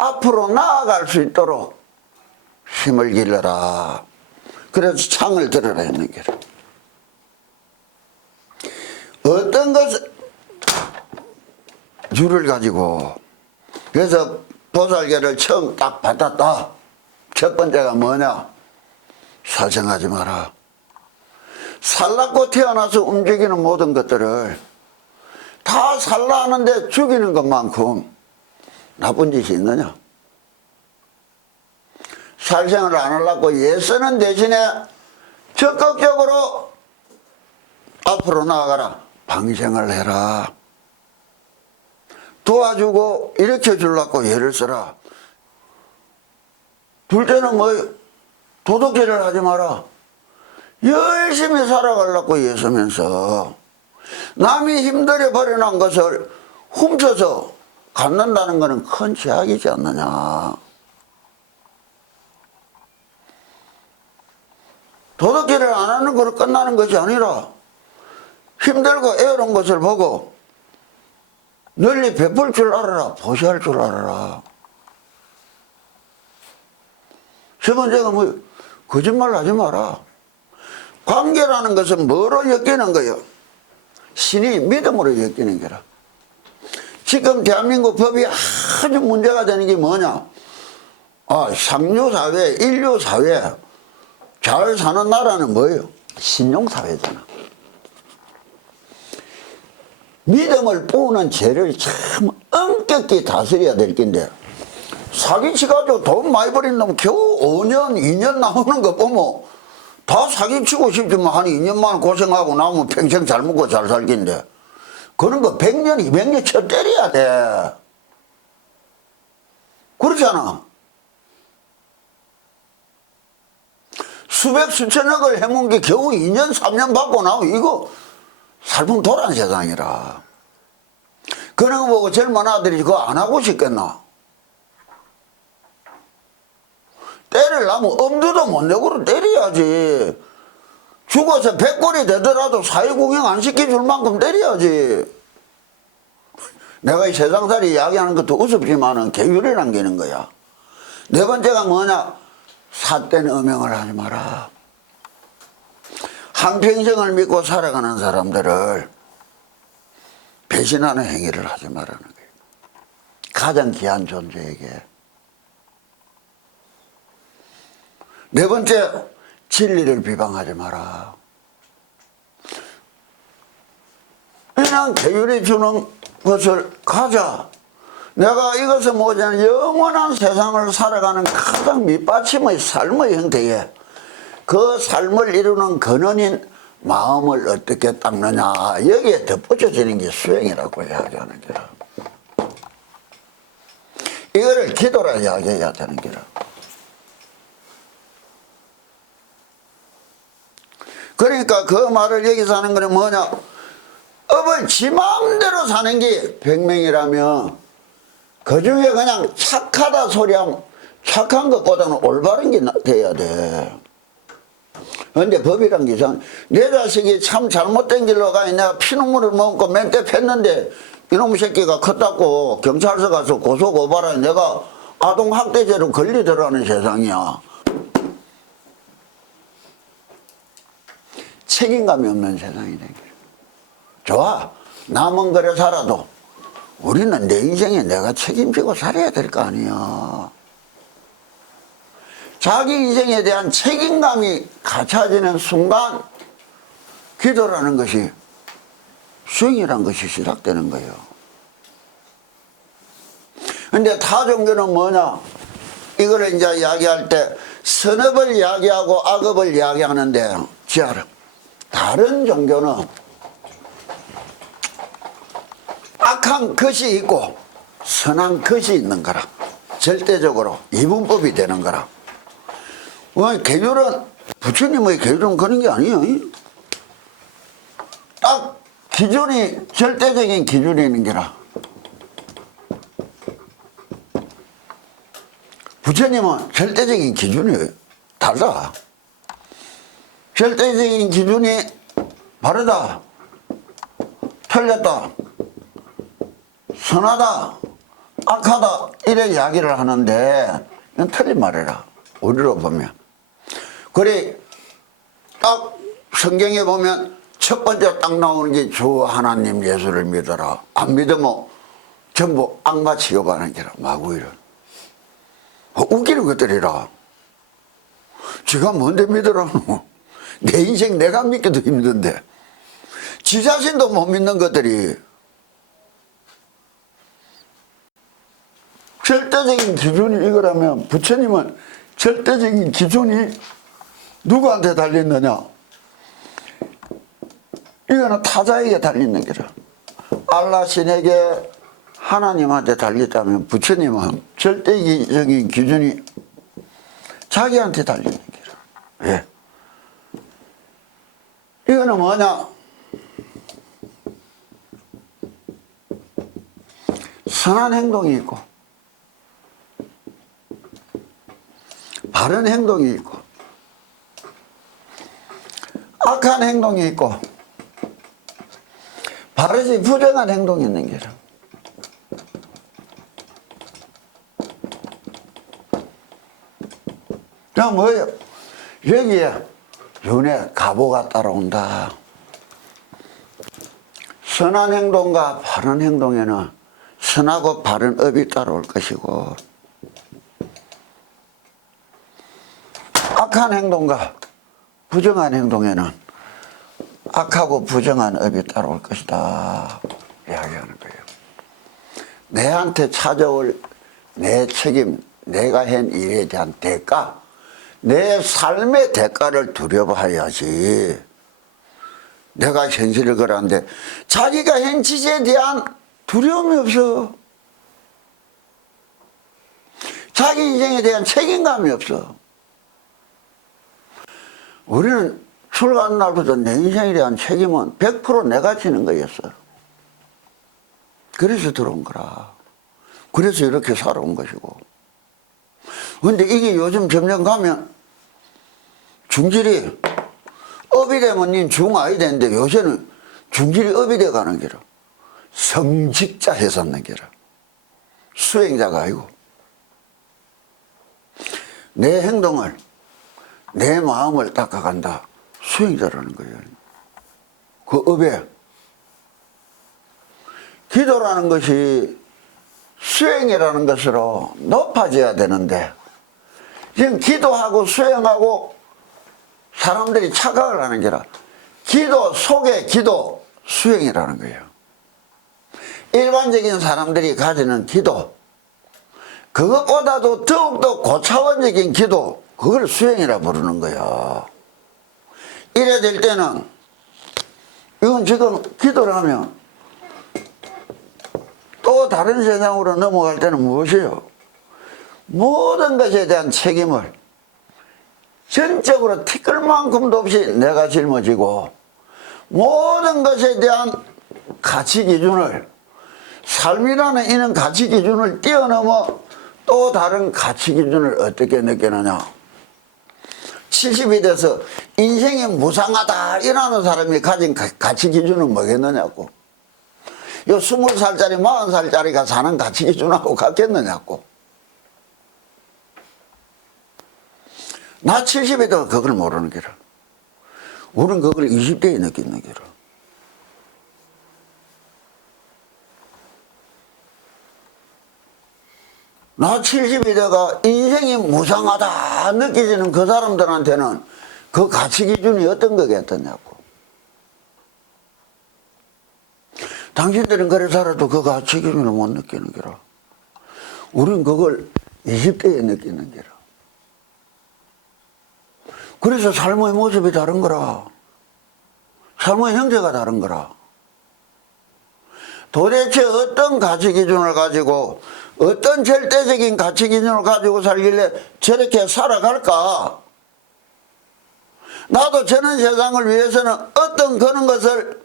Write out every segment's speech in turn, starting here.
앞으로 나아갈 수 있도록 힘을 길러라. 그래서 창을 들어라 했는 게라. 어떤 것을 줄을 가지고 그래서 보살계를 처음 딱 받았다. 첫 번째가 뭐냐? 살생하지 마라. 살라고 태어나서 움직이는 모든 것들을 다 살라 하는데 죽이는 것만큼 나쁜 짓이 있느냐? 살생을 안 하려고 애쓰는 대신에 적극적으로 앞으로 나아가라. 방생을 해라. 도와주고 일으켜 주려고 애를 써라. 둘째는 뭐 도둑질을 하지 마라. 열심히 살아가려고 애쓰면서 남이 힘들여 버려놓은 것을 훔쳐서 갖는다는 것은 큰 죄악이지 않느냐. 도둑질을 안 하는 거로 끝나는 것이 아니라 힘들고 애로운 것을 보고 널리 베풀 줄 알아라. 보시할 줄 알아라. 세 번째가 뭐 거짓말 하지 마라. 관계라는 것은 뭐로 엮이는 거예요? 신이 믿음으로 엮이는 거라. 지금 대한민국 법이 아주 문제가 되는 게 뭐냐? 상류사회, 인류사회 잘 사는 나라는 뭐예요? 신용사회잖아. 믿음을 뿌는 죄를 참 엄격히 다스려야 될 텐데 사기치가지고 돈 많이 버린 놈 겨우 5년, 2년 나오는 거 보면 다 사기치고 싶지만 한 2년만 고생하고 나오면 평생 잘 먹고 잘 살긴데 그런 거 100년, 200년 쳐 때려야 돼. 그렇잖아. 수백 수천억을 해먹은 게 겨우 2년, 3년 받고 나오면 이거 살풍 도란 세상이라. 그런 거 보고 젊은 아들이 그거 안 하고 싶겠나? 때리려면 엄두도 못 내고 때려야지. 죽어서 백골이 되더라도 사회구경 안 시켜줄 만큼 때려야지. 내가 이 세상살이 이야기하는 것도 우습지만은 계율이란 게 있는 거야. 네 번째가 뭐냐? 삿된 음행을 하지 마라. 한평생을 믿고 살아가는 사람들을 배신하는 행위를 하지 말라는 거예요. 가장 귀한 존재에게. 네 번째, 진리를 비방하지 마라. 그냥 계율이 주는 것을 가자. 내가 이것은 뭐냐면 영원한 세상을 살아가는 가장 밑받침의 삶의 형태에 그 삶을 이루는 근원인 마음을 어떻게 닦느냐. 여기에 덧붙여지는 게 수행이라고 이야기하는 거라. 이거를 기도라 이야기해야 되는 거라. 그러니까 그 말을 여기서 하는 거는 뭐냐? 업을 지 마음대로 사는 게 100명이라면 그 중에 그냥 착하다 소리하면 착한 것보다는 올바른 게 돼야 돼. 근데 법이란 게 이상, 내 자식이 참 잘못된 길로 가 내가 피눈물을 먹고 맹태 팼는데 이놈의 새끼가 컸다고 경찰서 가서 고소고발하니 내가 아동학대죄로 걸리더라는 세상이야. 책임감이 없는 세상이 된 거야. 좋아. 남은 그래 살아도 우리는 내 인생에 내가 책임지고 살아야 될 거 아니야. 자기 인생에 대한 책임감이 갖춰지는 순간 기도라는 것이 수행이라는 것이 시작되는 거예요. 근데 타 종교는 뭐냐? 이거를 이제 이야기할 때 선업을 이야기하고 악업을 이야기하는데 지하라. 다른 종교는 악한 것이 있고 선한 것이 있는 거라. 절대적으로 이분법이 되는 거라. 계율은 부처님의 계율은 그런 게 아니에요. 딱 기준이 절대적인 기준이 있는 게라. 부처님은 절대적인 기준이 달라. 절대적인 기준이 바르다, 틀렸다, 선하다, 악하다 이래 이야기를 하는데 이건 틀린 말이라 우리로 보면. 그래 딱 성경에 보면 첫 번째 딱 나오는 게 주 하나님 예수를 믿어라. 안 믿으면 전부 악마 취급하는 게라 마구이를. 웃기는 것들이라. 지가 뭔데 믿으라노. 내 인생 내가 믿기도 힘든데 지 자신도 못 믿는 것들이. 절대적인 기준이 이거라면 부처님은 절대적인 기준이 누구한테 달렸느냐. 이거는 타자에게 달리는 거죠. 알라 신에게 하나님한테 달렸다면 부처님은 절대적인 기준이 자기한테 달리는 거죠. 왜? 이거는 뭐냐? 선한 행동이 있고 바른 행동이 있고 악한 행동이 있고 바르지 부정한 행동이 있는 거죠. 그럼 뭐예요? 여기에 윤회 가보가 따라온다. 선한 행동과 바른 행동에는 선하고 바른 업이 따라올 것이고 악한 행동과 부정한 행동에는 악하고 부정한 업이 따라올 것이다 이야기하는 거예요. 내한테 찾아올 내 책임, 내가 한 일에 대한 대가, 내 삶의 대가를 두려워해야지. 내가 현실을 걸었는데 자기가 한 짓에 대한 두려움이 없어. 자기 인생에 대한 책임감이 없어. 우리는 출가한 날부터 내 인생에 대한 책임은 100% 내가 지는 거였어. 그래서 들어온 거라. 그래서 이렇게 살아온 것이고. 근데 이게 요즘 점점 가면 중질이 업이 되면 닌 중아이 되는데 요새는 중질이 업이 돼 가는 게라. 성직자 해삼는 게라. 수행자가 아니고. 내 행동을, 내 마음을 닦아간다. 수행자라는 거예요. 그 업에 기도라는 것이 수행이라는 것으로 높아져야 되는데 지금 기도하고 수행하고 사람들이 착각을 하는 게라. 기도 속에 기도 수행이라는 거예요. 일반적인 사람들이 가지는 기도, 그것보다도 더욱더 고차원적인 기도, 그걸 수행이라 부르는 거야. 이래 될 때는 이건 지금 기도를 하면 또 다른 세상으로 넘어갈 때는 무엇이에요? 모든 것에 대한 책임을 전적으로 티끌만큼도 없이 내가 짊어지고 모든 것에 대한 가치 기준을, 삶이라는 이런 가치 기준을 뛰어넘어 또 다른 가치 기준을 어떻게 느끼느냐. 70이 돼서 인생이 무상하다 이라는 사람이 가진 가치 기준은 뭐겠느냐고. 요 20살짜리 40살짜리가 사는 가치 기준하고 같겠느냐고. 나 70이 돼도 그걸 모르는 게라. 우리는 그걸 20대에 느끼는 게라. 나 70이 돼가 인생이 무상하다 느껴지는 그 사람들한테는 그 가치 기준이 어떤 거겠느냐고. 당신들은 그래 살아도 그 가치 기준을 못 느끼는 게라. 우리는 그걸 20대에 느끼는 게라. 그래서 삶의 모습이 다른 거라. 삶의 형태가 다른 거라. 도대체 어떤 가치 기준을 가지고 어떤 절대적인 가치 기준을 가지고 살길래 저렇게 살아갈까? 나도 저는 세상을 위해서는 어떤 그런 것을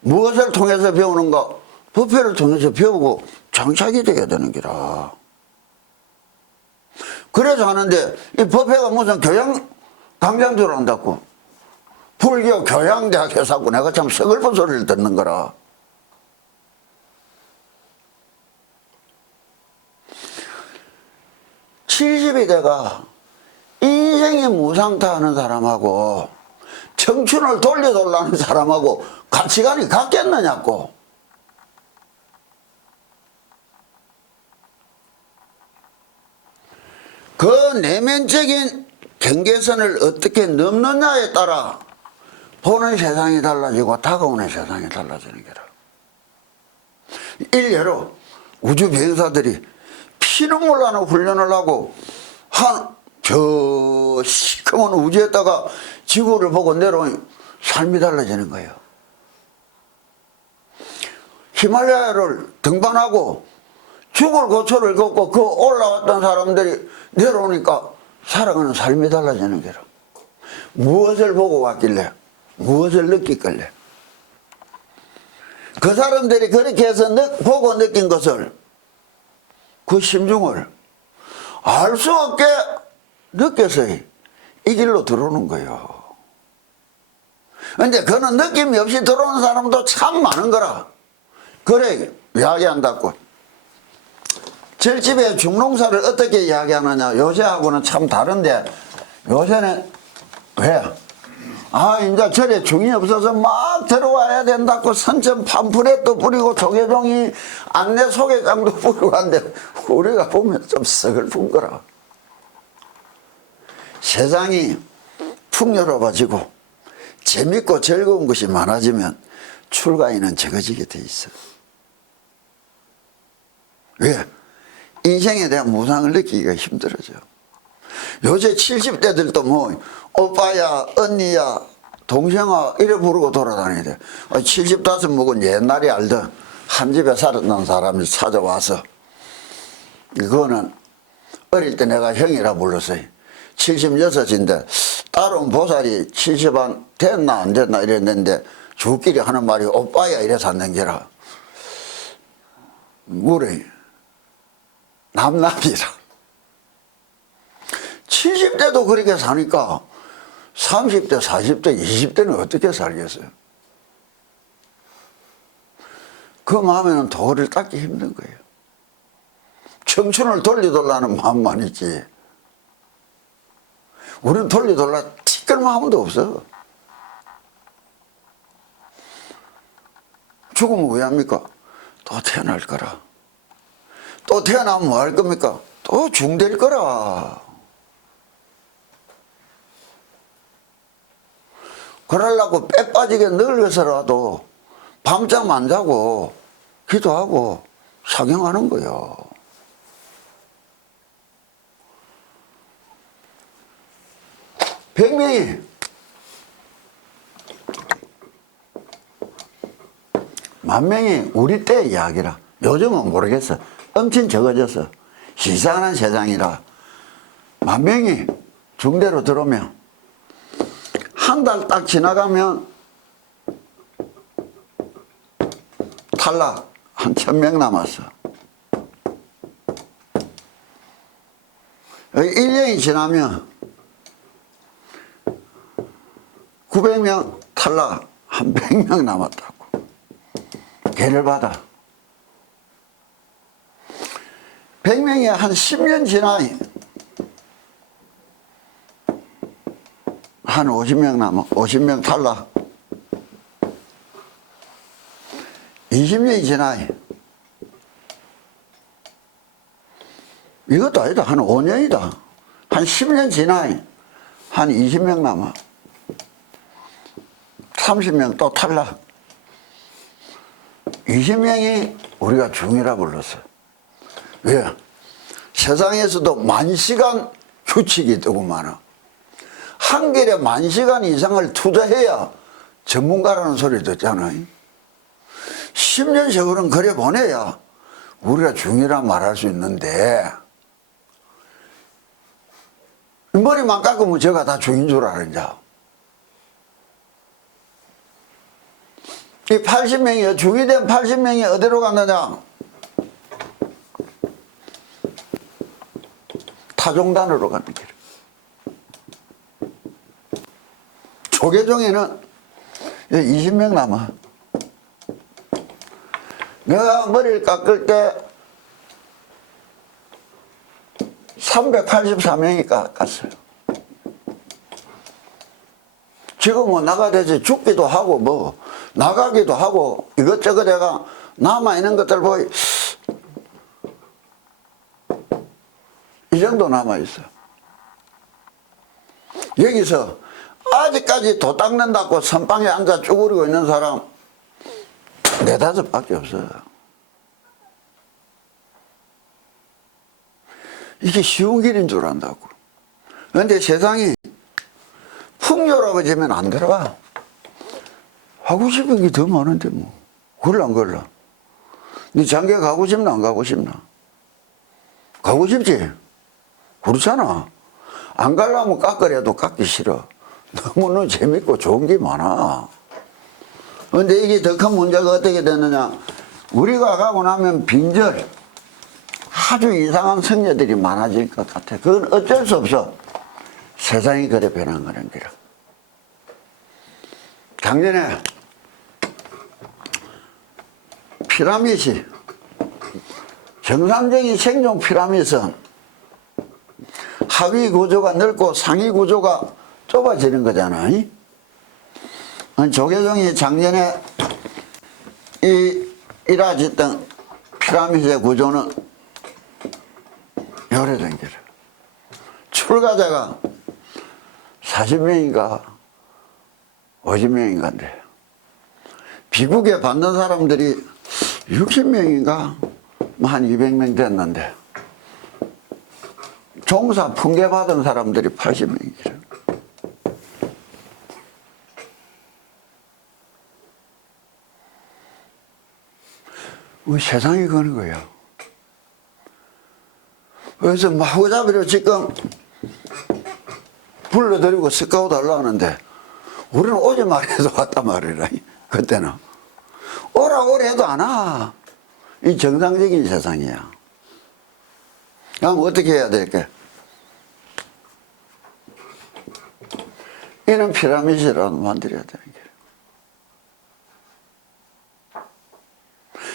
무엇을 통해서 배우는가? 법회를 통해서 배우고 장착이 되어야 되는 기라. 그래서 하는데 이 법회가 무슨 교양 강장들 한다고. 불교 교양대학 회사고 내가 참 서글픈 소리를 듣는 거라. 70이 돼가 인생이 무상타하는 사람하고 청춘을 돌려달라는 사람하고 가치관이 같겠느냐고. 그 내면적인 경계선을 어떻게 넘느냐에 따라 보는 세상이 달라지고 다가오는 세상이 달라지는 게라. 일례로 우주 비행사들이 피눈물 나는 훈련을 하고 저 시커먼 우주에다가 지구를 보고 내려오니 삶이 달라지는 거예요. 히말라야를 등반하고 죽을 고초를 겪고 그 올라왔던 사람들이 내려오니까 살아가는 삶이 달라지는 게라. 무엇을 보고 왔길래, 무엇을 느꼈길래. 그 사람들이 그렇게 해서 보고 느낀 것을, 그 심중을 알 수 없게 느껴서 이 길로 들어오는 거예요. 근데 그는 느낌이 없이 들어오는 사람도 참 많은 거라. 그래 이야기한다고. 절집의 중농사를 어떻게 이야기하느냐, 요새하고는 참 다른데, 요새는 왜? 이제 절에 중이 없어서 막 들어와야 된다고 선전 팜플렛도 뿌리고 조계종이 안내 소개장도 뿌리고 하는데, 우리가 보면 좀 서글픈 거라. 세상이 풍요로워지고 재밌고 즐거운 것이 많아지면 출가인은 적어지게 돼 있어. 왜? 인생에 대한 무상을 느끼기가 힘들어져. 요새 70대들도 뭐 오빠야 언니야 동생아 이래 부르고 돌아다니야 돼. 75 먹은 옛날에 알던 한 집에 살았던 사람이 찾아와서, 이거는 어릴 때 내가 형이라 불렀어요. 76인데 딸은 보살이 70안 됐나 안 됐나 이랬는데 주끼리 하는 말이 오빠야 이래 샀는 게라. 뭐래? 남남이라. 70대도 그렇게 사니까 30대, 40대, 20대는 어떻게 살겠어요? 그 마음에는 도를 닦기 힘든 거예요. 청춘을 돌려달라는 마음만 있지. 우리는 돌려달라 티끌 마음도 없어. 죽으면 왜 합니까? 또 태어날 거라. 또 태어나면 뭐 할 겁니까? 또 중될 거라. 그러려고 빼 빠지게 늙어서라도 밤잠 안 자고 기도하고 사경하는 거요. 백명이 만명이 우리 때 이야기라. 요즘은 모르겠어. 엄청 적어져서 시사하는 세상이라. 만명이 중대로 들어오면 한 달 딱 지나가면 탈락. 한 1000명 남았어. 1년이 지나면 900명 탈락. 한 100명 남았다고. 개를 받아. 100명이 한 10년 지나니 한 50명 남아. 50명 탈락. 20년이 지나니 이것도 아니다. 한 5년이다. 한 10년 지나니 한 20명 남아. 30명 또 탈락. 20명이 우리가 중이라 불렀어. 왜? 세상에서도 10,000시간 규칙이 되고 많아. 한 길에 10,000시간 이상을 투자해야 전문가라는 소리 듣잖아요. 10년 세월은 그래 보내야 우리가 중이라 말할 수 있는데, 머리만 깎으면 제가 다 중인 줄 알아. 이제 이 80명이 중이 된 80명이 어디로 갔느냐? 타종단으로 가는 길. 조계종에는 20명 남아. 내가 머리를 깎을 때 384명이 갔어요. 지금 뭐 나가대지 죽기도 하고 뭐 나가기도 하고 이것저것 내가 남아있는 것들 보이 이 정도 남아있어. 여기서 아직까지 도 닦는다고 선방에 앉아 쭈그리고 있는 사람 네다섯 밖에 없어요. 이게 쉬운 길인 줄 안다고. 그런데 세상이 풍요로워지면 안 들어와. 하고 싶은 게 더 많은데 뭐. 걸라 안 걸라? 네 장계 가고 싶나 안 가고 싶나? 가고 싶지? 그렇잖아. 안 가려면 깎으려도 깎기 싫어. 너무너무 재밌고 좋은 게 많아. 그런데 이게 더 큰 문제가 어떻게 되느냐. 우리가 가고 나면 빈절 아주 이상한 성녀들이 많아질 것 같아. 그건 어쩔 수 없어. 세상이 그래 변한 거는 거라. 작년에 피라밋이 정상적인 생존 피라밋은 하위 구조가 넓고 상위 구조가 좁아지는 거잖아. 조계종이 작년에 이라졌던 피라밋의 구조는 오래된 거라. 출가자가 40명인가 50명인가인데 비국에 받는 사람들이 60명인가 한 200명 됐는데 종사 풍계 받은 사람들이 80명이라. 세상이 그런 거야. 그래서 마구잡이로 지금 불러들이고 스카우트 하려고 하는데 우리는 오지 말해도 왔단 말이라. 그때는 오라고 해도 안 와. 이 정상적인 세상이야. 그럼 어떻게 해야 될까? 이런 피라밋이라도 만들어야 되는 거야.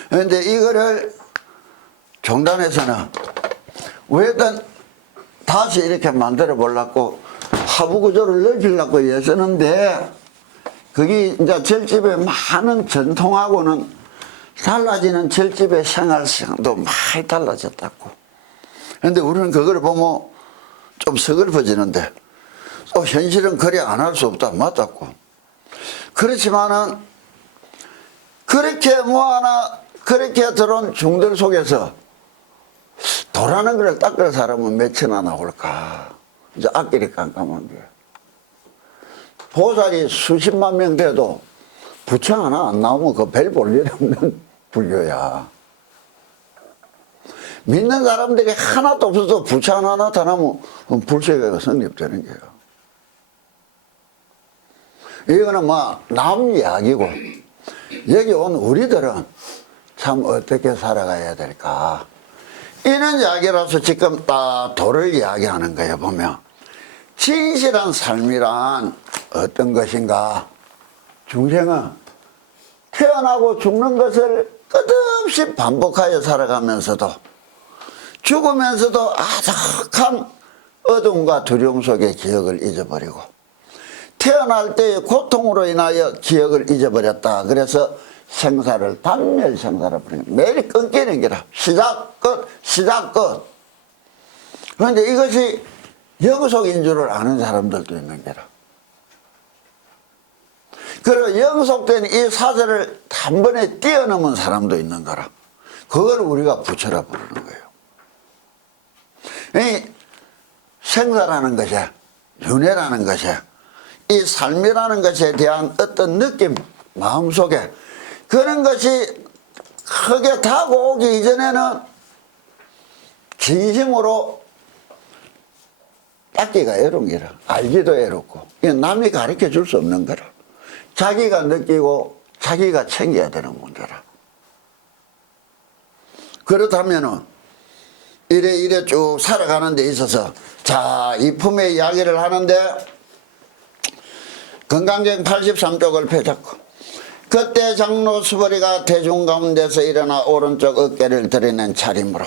그런데 이거를 종단에서는 왜든 다시 이렇게 만들어 보려고 하부 구조를 넓히려고 애쓰는데 그게 이제 절집의 많은 전통하고는 달라지는 절집의 생활상도 많이 달라졌다고. 그런데 우리는 그걸 보면 좀 서글퍼지는데 또 현실은 그래 안 할 수 없다. 맞다고. 그렇지만은 그렇게 뭐하나 그렇게 들어온 중들 속에서 도라는 걸 닦을 사람은 몇천나 나올까. 이제 앞길이 깜깜한 게. 보살이 수십만 명 돼도 부처 하나 안 나오면 그 별 볼 일 없는 불교야. 믿는 사람들이 하나도 없어서 부처 하나 나타나면 불세계가 성립되는 거예요. 이거는 뭐 남 이야기고 여기 온 우리들은 참 어떻게 살아가야 될까. 이런 이야기라서 지금 딱 도를 이야기하는 거예요. 보면 진실한 삶이란 어떤 것인가. 중생은 태어나고 죽는 것을 끝없이 반복하여 살아가면서도 죽으면서도 아득한 어둠과 두려움 속에 기억을 잊어버리고 태어날 때의 고통으로 인하여 기억을 잊어버렸다. 그래서 생사를 단멸 생사를 부르는 매일 끊기는 게라. 시작 끝 시작 끝. 그런데 이것이 영속인 줄을 아는 사람들도 있는 게라. 그리고 영속된 이 사슬을 한 번에 뛰어넘은 사람도 있는 거라. 그걸 우리가 부처라 부르는 거예요. 이 생사라는 것이 윤회라는 것이 이 삶이라는 것에 대한 어떤 느낌 마음속에 그런 것이 크게 다가오기 이전에는 진심으로 닦기가 애로운 거라. 알기도 애롭고 이건 남이 가르쳐 줄 수 없는 거라. 자기가 느끼고 자기가 챙겨야 되는 문제라. 그렇다면은 이래 쭉 살아가는 데 있어서 자, 이 품의 이야기를 하는데 건강경 83쪽을 펴잡고 그때 장로 수보리가 대중 가운데서 일어나 오른쪽 어깨를 들이는 차림으로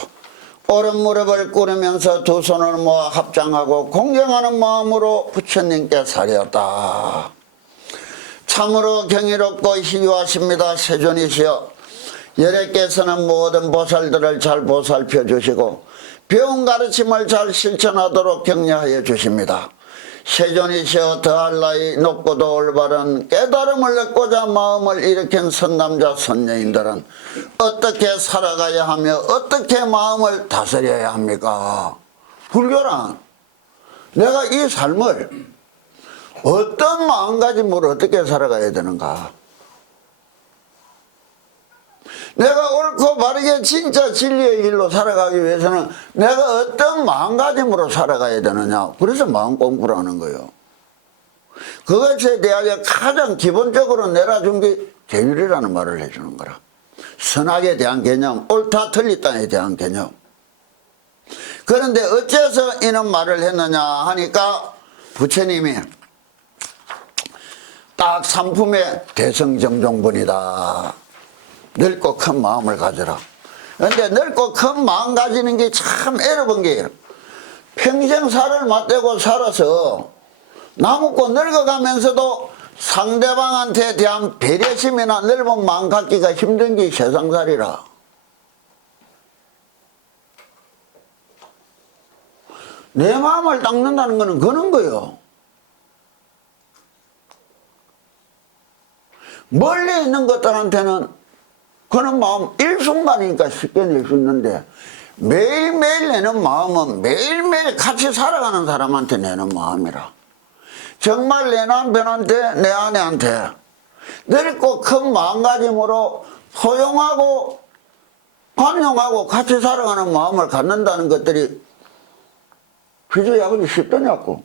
오른 무릎을 꿇으면서 두 손을 모아 합장하고 공경하는 마음으로 부처님께 사렸다. 참으로 경이롭고 희유하십니다. 세존이시여, 여래께서는 모든 보살들을 잘 보살펴 주시고 배운 가르침을 잘 실천하도록 격려하여 주십니다. 세존이시여, 더할 나위 높고도 올바른 깨달음을 얻고자 마음을 일으킨 선남자 선녀인들은 어떻게 살아가야 하며 어떻게 마음을 다스려야 합니까? 불교란 내가 이 삶을 어떤 마음가짐으로 어떻게 살아가야 되는가? 내가 옳고 바르게 진짜 진리의 길로 살아가기 위해서는 내가 어떤 마음가짐으로 살아가야 되느냐. 그래서 마음 공부를 하는 거예요. 그것에 대하여 가장 기본적으로 내려준 게 계율이라는 말을 해주는 거라. 선악에 대한 개념, 옳다 틀리다에 대한 개념. 그런데 어째서 이런 말을 했느냐 하니까 부처님이 딱 삼품의 대성정종분이다. 넓고 큰 마음을 가져라. 그런데 넓고 큰 마음 가지는 게 참 애로운 게요. 평생 살을 맞대고 살아서 나먹고 늙어가면서도 상대방한테 대한 배려심이나 넓은 마음 갖기가 힘든 게 세상살이라. 내 마음을 닦는다는 거는 그런 거요. 멀리 있는 것들한테는 그런 마음 일순간이니까 쉽게 낼 수 있는데 매일매일 내는 마음은 매일매일 같이 살아가는 사람한테 내는 마음이라. 정말 내 남편한테 내 아내한테 넓고 큰 마음가짐으로 포용하고 관용하고 같이 살아가는 마음을 갖는다는 것들이 비교하기 쉽더냐고.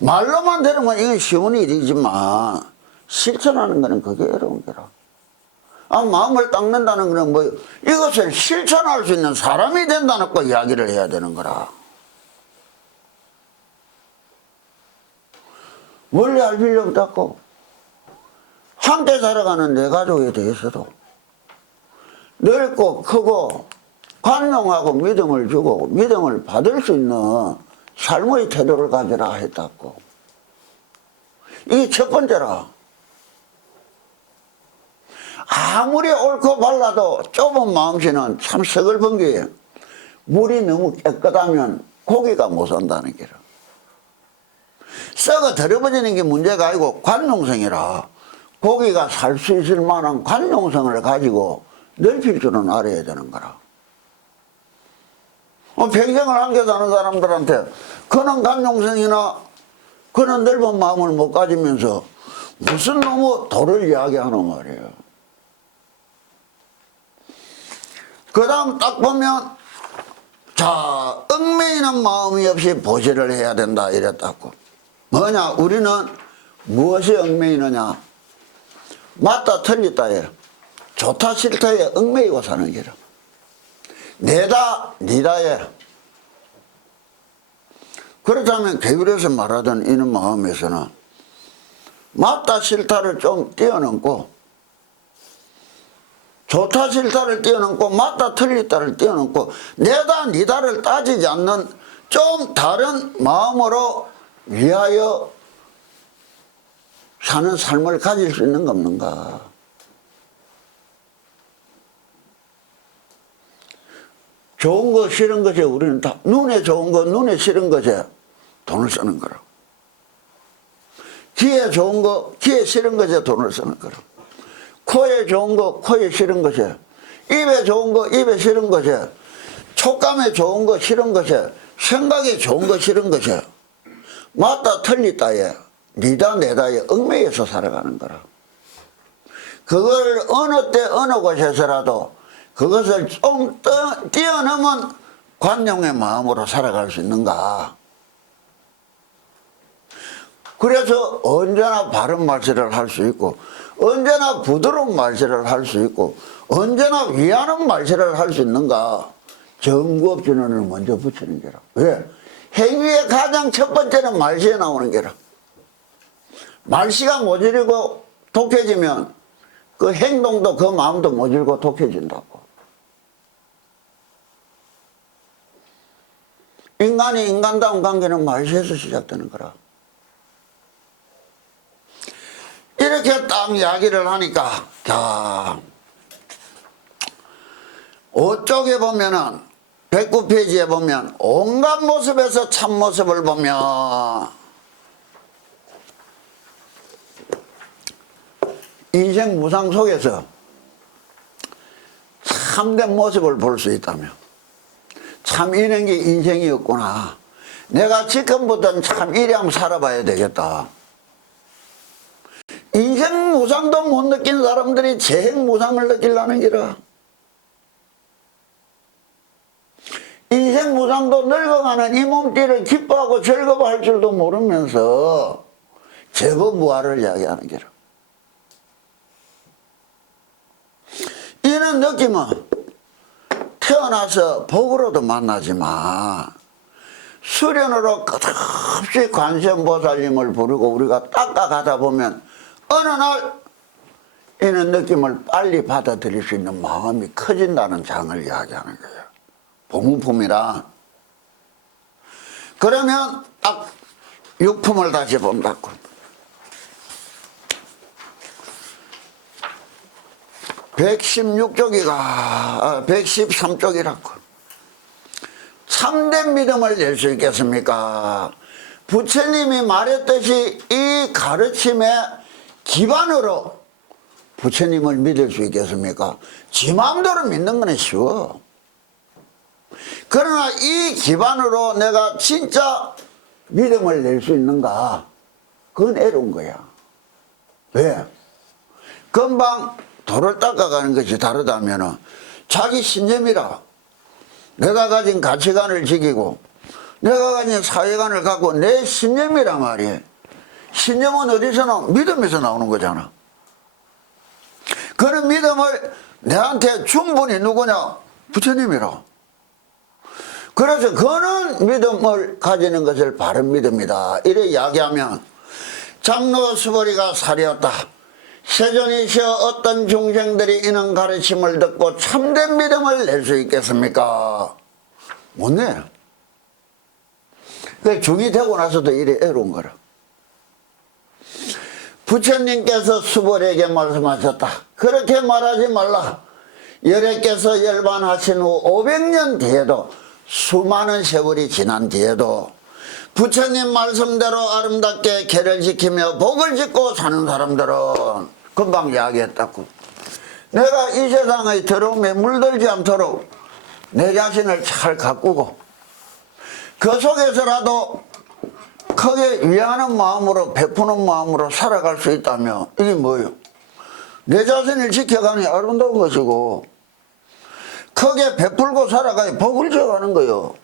말로만 들으면 이건 쉬운 일이지만 실천하는 거는 그게 어려운 거라. 마음을 닦는다는 거는 뭐 이것을 실천할 수 있는 사람이 된다는 거 이야기를 해야 되는 거라. 원래 알 필요 없다고. 함께 살아가는 내 가족에 대해서도 넓고 크고 관용하고 믿음을 주고 믿음을 받을 수 있는 삶의 태도를 가져라 했다고. 이게 첫 번째라. 아무리 옳고 발라도 좁은 마음씨는 참 서글픈 게 물이 너무 깨끗하면 고기가 못 산다는 게라. 썩어 더러워지는 게 문제가 아니고 관용성이라. 고기가 살 수 있을 만한 관용성을 가지고 넓힐 줄은 알아야 되는 거라. 평생을 함께 사는 사람들한테 그런 관용성이나 그런 넓은 마음을 못 가지면서 무슨 너무 도를 이야기하는 말이에요. 그 다음 딱 보면 자, 얽매이는 마음이 없이 보시를 해야 된다 이랬다고. 뭐냐, 우리는 무엇이 얽매이느냐, 맞다 틀리다에 좋다 싫다에 얽매이고 사는 게라. 내다 니다에. 그렇다면 계율에서 말하던 이런 마음에서는 맞다 싫다를 좀 뛰어넘고 좋다 싫다를 뛰어넘고 맞다 틀리다를 뛰어넘고 내다 니다를 따지지 않는 좀 다른 마음으로 위하여 사는 삶을 가질 수 있는 거 없는가. 좋은 거 싫은 것에 우리는 다 눈에 좋은 거 눈에 싫은 것에 돈을 쓰는 거라. 귀에 좋은 거 귀에 싫은 것에 돈을 쓰는 거라. 코에 좋은 거 코에 싫은 것에, 입에 좋은 거 입에 싫은 것에, 촉감에 좋은 거 싫은 것에, 생각에 좋은 거 싫은 것에 맞다 틀리다에 니다 내다에 얽매여서 살아가는 거라. 그걸 어느 때 어느 곳에서라도 그것을 좀 뛰어넘은 관용의 마음으로 살아갈 수 있는가. 그래서 언제나 바른 말씀을 할 수 있고 언제나 부드러운 말씀을 할 수 있고 언제나 위하는 말씀을 할 수 있는가. 정구업진언을 먼저 붙이는 게라. 왜? 행위의 가장 첫 번째는 말시에 나오는 게라. 말시가 모질이고 독해지면 그 행동도 그 마음도 모질고 독해진다고. 인간이 인간다운 관계는 말세에서 시작되는 거라. 이렇게 딱 이야기를 하니까, 자, 5쪽에 보면은, 109페이지에 보면, 온갖 모습에서 참모습을 보면, 인생 무상 속에서 참된 모습을 볼 수 있다며. 참 이런 게 인생이었구나. 내가 지금부터는 참 이래 한번 살아봐야 되겠다. 인생 무상도 못 느낀 사람들이 재행 무상을 느끼려는 기라. 인생 무상도 늙어가는 이 몸띠를 기뻐하고 즐거워할 줄도 모르면서 제법 무아를 이야기하는 기라. 이런 느낌은 태어나서 복으로도 만나지만 수련으로 끝없이 관세음보살님을 부르고 우리가 닦아가다 보면 어느 날 이런 느낌을 빨리 받아들일 수 있는 마음이 커진다는 장을 이야기하는 거예요. 보문품이라. 그러면 딱 육품을 다시 본다고. 116쪽이가 113쪽이라고. 참된 믿음을 낼 수 있겠습니까? 부처님이 말했듯이 이 가르침의 기반으로 부처님을 믿을 수 있겠습니까? 지 마음대로 믿는 건 쉬워. 그러나 이 기반으로 내가 진짜 믿음을 낼 수 있는가? 그건 애로운 거야. 왜? 금방 돌을 닦아가는 것이 다르다면 자기 신념이라 내가 가진 가치관을 지키고 내가 가진 사회관을 갖고 내 신념이란 말이에요. 신념은 어디서 나오는? 믿음에서 나오는 거잖아. 그런 믿음을 내한테 충분히 누구냐? 부처님이라. 그래서 그런 믿음을 가지는 것을 바른 믿음이다. 이래 이야기하면 장로 수보리가 살이었다. 세존이시여 어떤 중생들이 이런 가르침을 듣고 참된 믿음을 낼 수 있겠습니까? 못 내. 그 중이 되고 나서도 이래 애로운 거라. 부처님께서 수보리에게 말씀하셨다. 그렇게 말하지 말라. 열애께서 열반하신 후 500년 뒤에도 수많은 세월이 지난 뒤에도 부처님 말씀대로 아름답게 계를 지키며 복을 짓고 사는 사람들은 금방 이야기했다고. 내가 이 세상의 더러움에 물들지 않도록 내 자신을 잘 가꾸고 그 속에서라도 크게 위하는 마음으로 베푸는 마음으로 살아갈 수 있다면 이게 뭐예요? 내 자신을 지켜가니 아름다운 것이고 크게 베풀고 살아가야 복을 지어가는 거예요.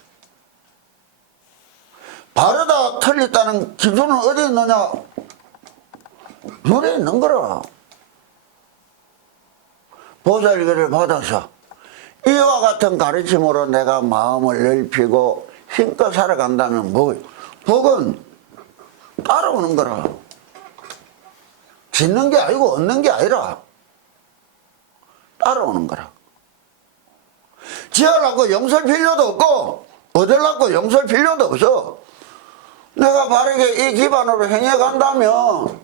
바르다 틀렸다는 기준은 어디 있느냐? 눈에 있는 거라. 보살기를 받아서 이와 같은 가르침으로 내가 마음을 넓히고 힘껏 살아간다면 뭐예요? 복은 따라오는 거라. 짓는 게 아니고 얻는 게 아니라 따라오는 거라. 지으려고 용설 필요도 없고 얻으려고 용설 필요도 없어. 내가 바르게 이 기반으로 행해간다면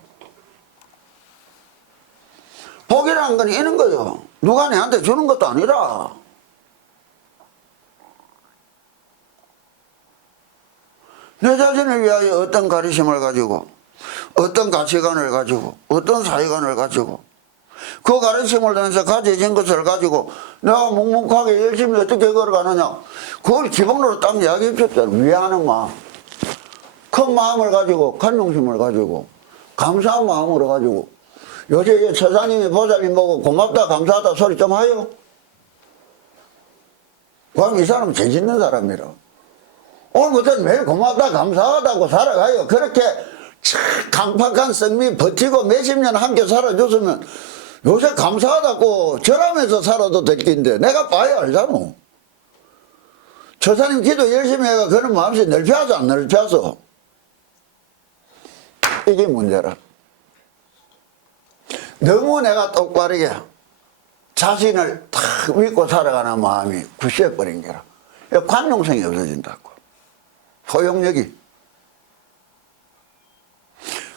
복이라는 건 있는 거예요. 누가 내한테 주는 것도 아니라. 내 자신을 위하여 어떤 가르침을 가지고 어떤 가치관을 가지고 어떤 사회관을 가지고 그 가르침을 통해서 가져진 것을 가지고 내가 묵묵하게 열심히 어떻게 걸어가느냐, 그걸 기본으로 딱 이야기해 줬잖아. 위하는 마음, 큰 마음을 가지고 간용심을 가지고 감사한 마음으로 가지고. 요새 처사님이 보살님 보고 고맙다 감사하다 소리 좀 하요. 그럼 이 사람은 죄 짓는 사람이라. 오늘부터 매일 고맙다 감사하다고 살아가요. 그렇게 강팍한 성미 버티고 몇십 년 함께 살아줬으면 요새 감사하다고 절하면서 살아도 될 텐데 내가 봐야 알잖아. 처사님 기도 열심히 해가 그런 마음씨 넓혀서 안 넓혀서 이게 문제라. 너무 내가 똑바르게 자신을 탁 믿고 살아가는 마음이 굳어버린 게라. 관용성이 없어진다고. 포용력이.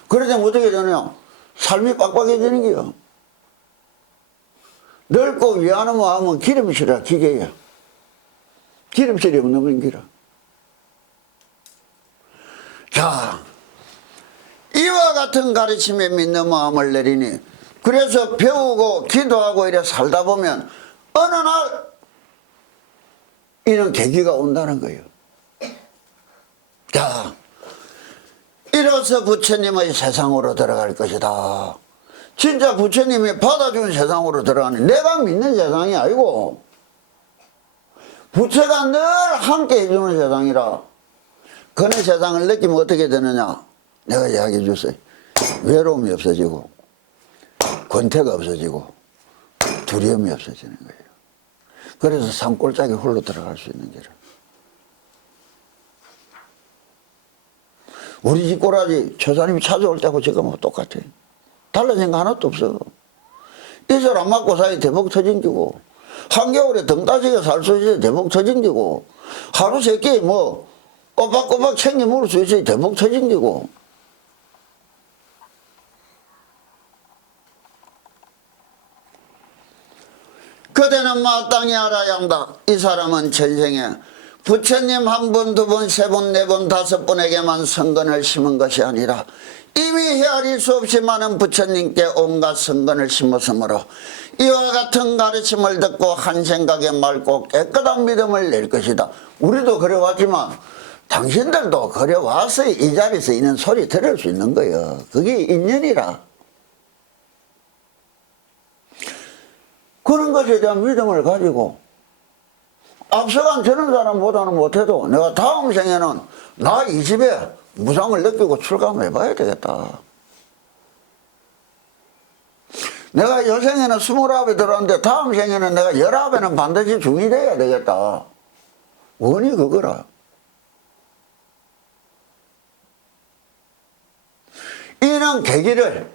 그러자면 어떻게 되느냐? 삶이 빡빡해지는 거요. 넓고 위안한 마음은 기름실이라 기계야. 기름실이 없는 기라. 자, 이와 같은 가르침에 믿는 마음을 내리니, 그래서 배우고 기도하고 이래 살다 보면 어느 날 이런 계기가 온다는 거예요. 자, 이로써 부처님의 세상으로 들어갈 것이다. 진짜 부처님이 받아준 세상으로 들어가는, 내가 믿는 세상이 아니고 부처가 늘 함께 해주는 세상이라. 그런 세상을 느끼면 어떻게 되느냐? 내가 이야기해 줬어요. 외로움이 없어지고 권태가 없어지고 두려움이 없어지는 거예요. 그래서 산골짜기 홀로 들어갈 수 있는 길을. 우리 집 꼬라지 처사님이 찾아올 때하고 지금하고 똑같아. 달라진 거 하나도 없어. 이슬 안 맞고 사이 대목 터진 기고, 한겨울에 등 따지게 살 수 있어야 대목 터진 기고, 하루 세끼 뭐 꼬박꼬박 챙겨 먹을 수 있어야 대목 터진 기고. 그대는 마땅히 알아야 한다. 이 사람은 전생에 부처님 한 번, 두 번, 세 번, 네 번, 다섯 번에게만 성근을 심은 것이 아니라 이미 헤아릴 수 없이 많은 부처님께 온갖 성근을 심었으므로 이와 같은 가르침을 듣고 한 생각에 맑고 깨끗한 믿음을 낼 것이다. 우리도 그래 왔지만 당신들도 그래 와서 이 자리에서 있는 소리 들을 수 있는 거예요. 그게 인연이라. 그런 것에 대한 믿음을 가지고 앞서간 저런 사람보다는 못해도 내가 다음 생에는 나 이 집에 무상을 느끼고 출감해 봐야 되겠다. 내가 요 생에는 29에 들어왔는데 다음 생에는 내가 19에는 반드시 중이 돼야 되겠다. 원이 그거라. 이런 계기를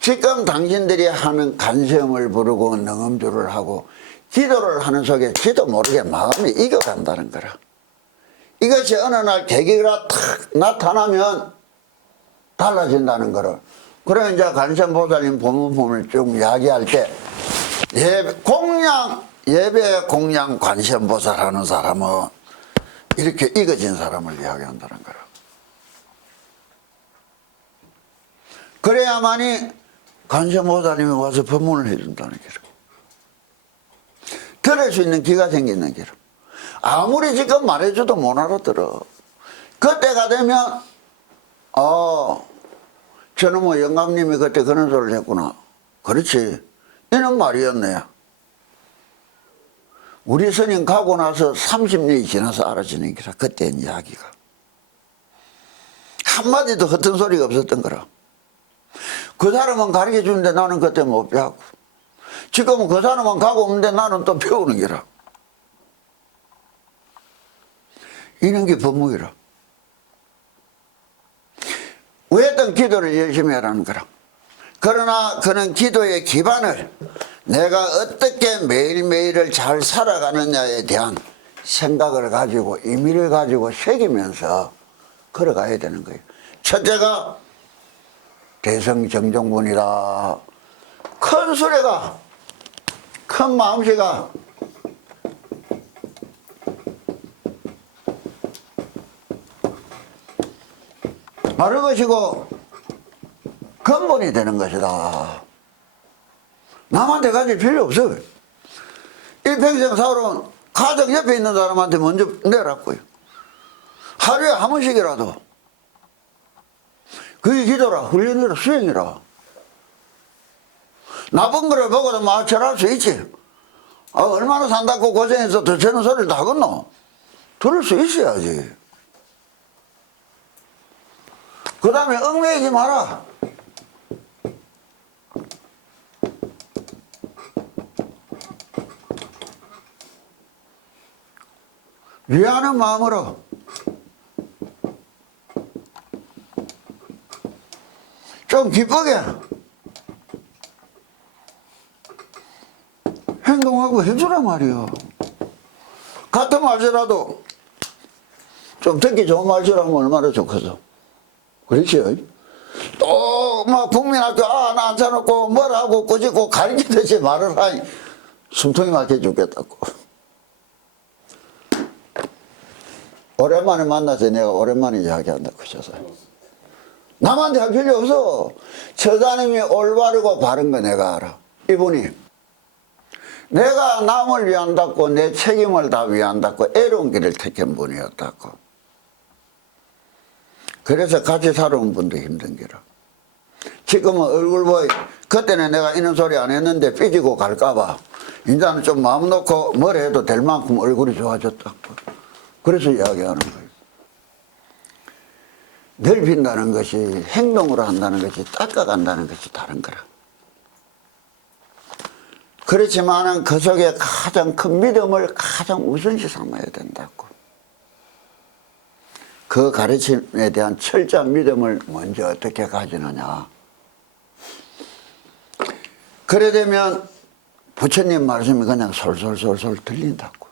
지금 당신들이 하는 간세음을 부르고 능음주를 하고 기도를 하는 속에 지도 모르게 마음이 이겨간다는 거라. 이것이 어느 날 계기가 탁 나타나면 달라진다는 거를. 그래 이제 간세음보살님 법문을 쭉 이야기할 때 예배 공양 관세음보살 하는 사람은 이렇게 익어진 사람을 이야기한다는 거라. 그래야만이 관세음보살님이 와서 법문을 해준다는 거라. 들을 수 있는 귀가 생기는 거라. 아무리 지금 말해줘도 못 알아들어. 그때가 되면 저는 뭐 영감님이 그때 그런 소리를 했구나. 그렇지. 이는 말이었네. 우리 스님 가고 나서 30년이 지나서 알아지는 거라. 그때 이야기가. 한마디도 허튼 소리가 없었던 거라. 그 사람은 가르쳐 주는데 나는 그때 못 배웠고, 지금은 그 사람은 가고 없는데 나는 또 배우는 거라. 이런 게 법문이라. 왜 어떤 기도를 열심히 하라는 거라. 그러나 그는 기도의 기반을 내가 어떻게 매일매일을 잘 살아가느냐에 대한 생각을 가지고 의미를 가지고 새기면서 걸어가야 되는 거예요. 첫째가 대성정정분이다. 큰 수레가, 큰 마음씨가 바로 것이고 근본이 되는 것이다. 남한테 가질 필요 없어요. 일평생 살아온 가정 옆에 있는 사람한테 먼저 내라고요. 하루에 한 번씩이라도. 그게 기도라, 훈련이라, 수행이라. 나쁜 거를 보고도 마찰할 수 있지. 얼마나 산다고 고생해서 더 저런 소리를 다 하겠노? 들을 수 있어야지. 그 다음에 얽매이지 마라. 위하는 마음으로 좀 기쁘게 행동하고 해주란 말이요. 같은 말이라도 좀 듣기 좋은 말처럼 얼마나 좋겠어. 그렇지요? 또 막 국민학교 나 앉혀놓고 뭐라고 꾸짖고 가리키듯이 말을 하니 숨통이 막혀 죽겠다고. 오랜만에 만나서 내가 오랜만에 이야기한다고 하셔서 남한테 할 필요 없어. 처자님이 올바르고 바른 거 내가 알아. 이분이 내가 남을 위한다고 내 책임을 다 위한다고 애로운 길을 택한 분이었다고. 그래서 같이 살아온 분도 힘든 기라. 지금은 얼굴 보이 그때는 내가 이런 소리 안 했는데 삐지고 갈까봐 이제는 좀 마음 놓고 뭘 해도 될 만큼 얼굴이 좋아졌다고. 그래서 이야기하는 거예요. 넓힌다는 것이 행동으로 한다는 것이 닦아간다는 것이 다른 거라. 그렇지만은 그 속에 가장 큰 믿음을 가장 우선시 삼아야 된다고. 그 가르침에 대한 철저한 믿음을 먼저 어떻게 가지느냐. 그래 되면 부처님 말씀이 그냥 솔솔솔솔 들린다고.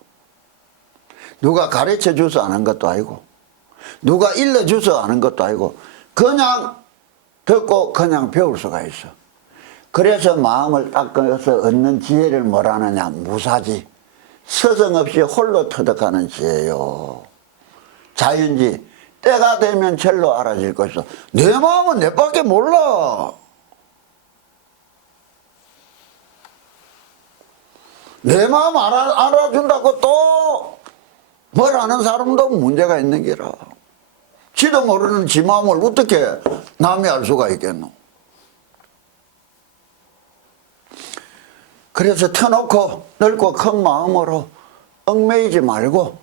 누가 가르쳐 줘서 아는 것도 아니고 누가 일러줘서 아는 것도 아니고 그냥 듣고 그냥 배울 수가 있어. 그래서 마음을 닦아서 얻는 지혜를 뭐라느냐. 무사지. 서성 없이 홀로 터득하는 지혜요. 자연지. 때가 되면 절로 알아질 것이다. 내 마음은 내 밖에 몰라. 내 마음 알아준다고 또 뭘 아는 사람도 문제가 있는 게라. 지도 모르는 지 마음을 어떻게 남이 알 수가 있겠노. 그래서 터놓고 넓고 큰 마음으로 얽매이지 말고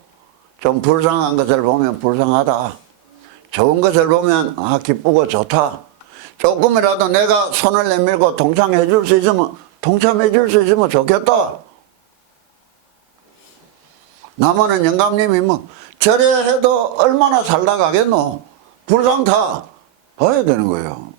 좀 불쌍한 것을 보면 불쌍하다. 좋은 것을 보면 기쁘고 좋다. 조금이라도 내가 손을 내밀고 동참해 줄 수 있으면 동참해 줄 수 있으면 좋겠다. 나무는 영감님이 뭐 저래 해도 얼마나 살다 가겠노. 불쌍타 봐야 되는 거예요.